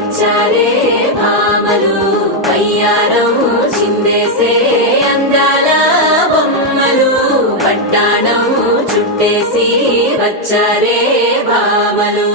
వచ్చారే భామలు వయ్యారం చిందేసే అందాల బొమ్మలు పట్టాణం చుట్టేసి వచ్చారే భామలు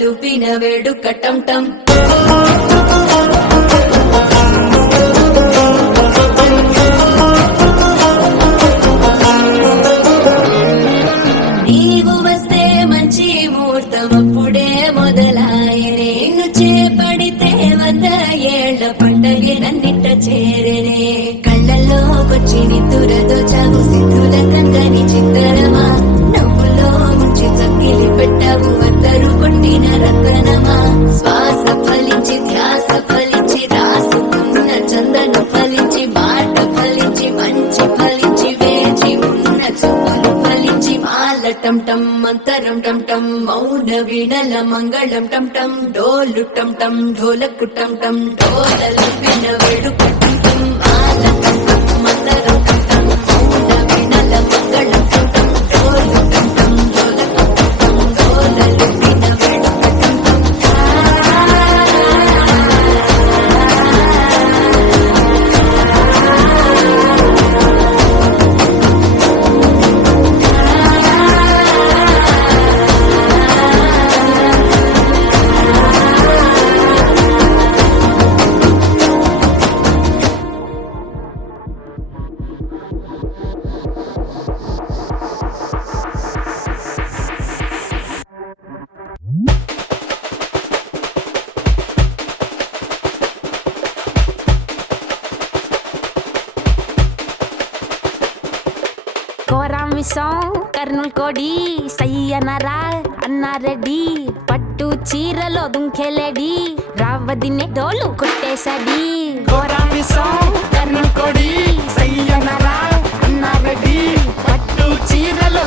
లూపిన వేడుక టం టం. నీవు వస్తే మంచి ముహూర్తం అప్పుడే మొదలాయనే, నిన్ను చేపడితే 100 ఏళ్ల పండగే నన్నిట్ట చేరనే. కళ్ళల్లోకొచ్చి నిద్దురదో చావు సిద్ధుల కందని చిత్తరమా, నవ్వులో ముంచి చక్కిలి పెట్టావు అందరూ కొట్టిన రకనమా. శ్వాస ఫలించి ధ్యాస ఫలించి రాసుకున్న చందను ఫలించి మాట ఫలించి మంచి ఫలించి వేచి ఉన్న చూపులు ఫలించి మాల టం టం మంతరం టం టం మౌన వీణల మంగళం టం టం డోలు టం టం ఢోలకు టం టం డోలలు విన వేడుక టం టం మాల టం టం మంతరం టం టం మౌన వీణల మంగళం టం టం డోలు టం టం ఢోలకు టం టం డోలలు విన వేడుక టం టం. కోరాం విషం కర్నూల్ కోడి సయ్యనరా అన్నారెడ్డి, పట్టు చీరలో దుంకెలేడి రావదినే డోలు కొట్టేశాడి. కోరాం విషం కర్నూల్ కోడి సయ్యనరా అన్నారెడ్డి, పట్టు చీరలో